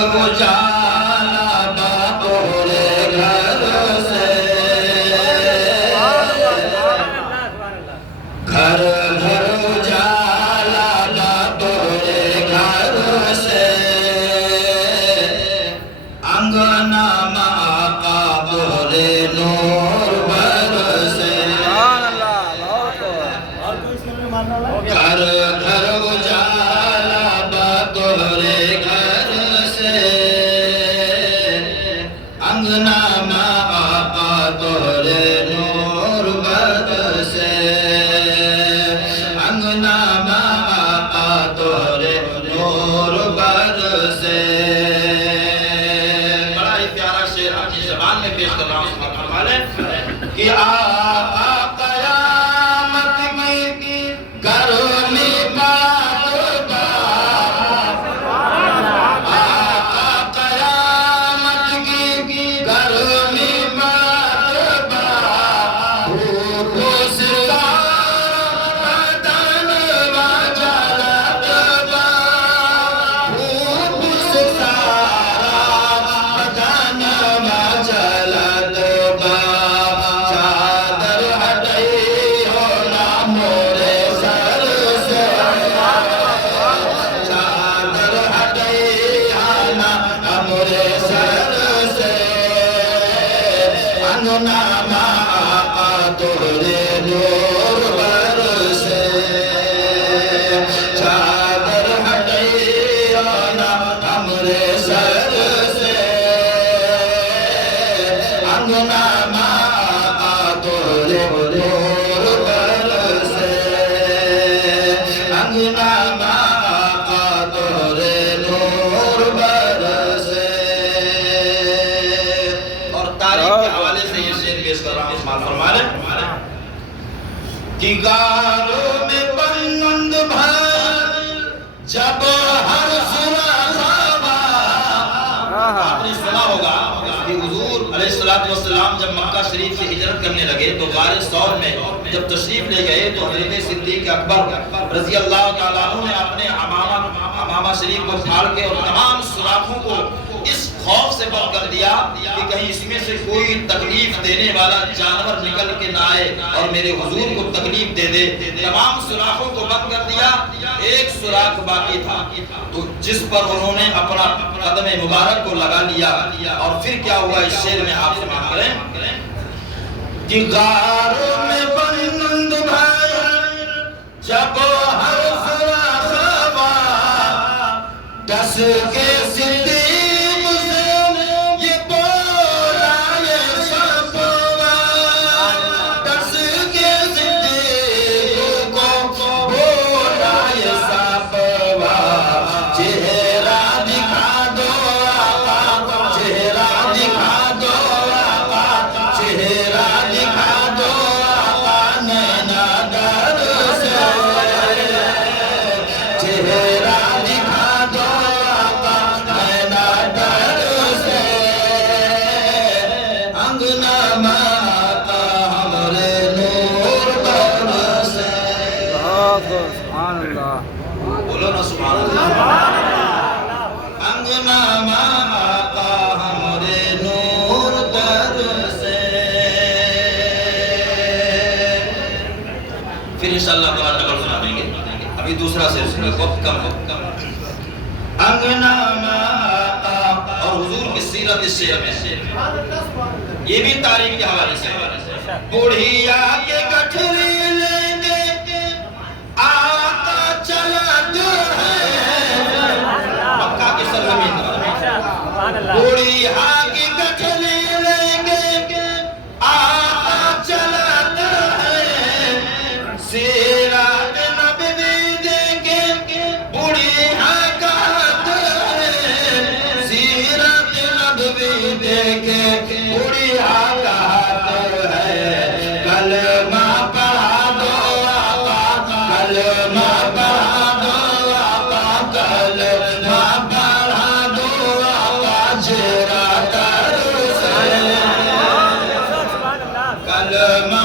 उजाला बातोरे घर से, घर घर उजाला बातोरे घर से, अंगना में आका बोले नूर बरसे। घर घर उजाला बातोरे घर से, अंगना में आका तोरे नूर बरसे, अंगना में आका तोरे नूर बरसे। बड़ा ही प्यारा शेर अपनी ज़बान में पेश कर रहा हूँ। फरमा लें कि आका कयामत की गर्मी बात आका कयामत की गर्मी बात धूप सितारा बदन वजलत धूप सितारा बदन वजलत चादर हटई हो ना मोरे सर से, चादर हटई ना मोरे सर से, अंगना में आका तोरे नूर बरसे, चादर हटई ना हमरे सर से, अंगना में आका तोरे नूर बरसे, अंगना में आका तोरे नूर बरसे। और तारीख के हवाले से ये शेर पेश कर रहा हूँ। फरमा लें कि गालों में बंद भर जब हर सुना आपने सुना होगा कि हुजूर अलैहिस्सलातु वस्सलाम जब मक्का शरीफ से हिजरत करने लगे तो गारे सौर में जब तशरीफ ले गए तो हज़रत सिद्दीक़ अकबर रज़ी अल्लाह तआला अन्हु ने अपने अमामा शरीफ को फाड़ के और तमाम सुराखों को इस खौफ से बंद कर दिया कि कहीं इसमें से कोई तकलीफ देने वाला जानवर निकल के ना आए और मेरे हुजूर को तकलीफ दे दे। तमाम सुराखों को बंद कर दिया, एक सुराख बाकी था तो जिस पर उन्होंने अपना कदम मुबारक को लगा लिया। और फिर क्या हुआ इस शेर में आप समाप्त करें कि गारों में बंद भर जब हर सुराख दस के सिद्दीक़ से ये बोला ये शफ़वा, दस के सिद्दीक़ को बोला ये शफ़वा, चेहरा दिखा दो आका, चेहरा दिखा दो आका, चेहरा दिखा दो आका नैना दर से, चेहरा दिखा दो आका नैना दर से, अंगना में आका हमरे नूर बरसे। बोलो ना सुभान अल्लाह। अंगना में आका हमरे नूर बरसे। फिर इंशाअल्लाह ताला नकल सुना देंगे। अभी दूसरा शेर सुनिए, वक्त कम। अंगना में आका और हुजूर की सीरत इस शेर में ये भी तारीख के हवाले से बुढ़िया के गठरी लेंगे आका चलत है मक्का की सरजमीन पर, बुढ़िया की गठरी लेंगे आका चलत है, सीरत नबवी देंगे बुढ़िया कहत है, सीरत नबवी देंगे बुढ़िया कहत है, कलमा पढ़ा दो आका, कलमा पढ़ा दो आका, कलमा पढ़ा दो आका, चेहरा तर से कलमा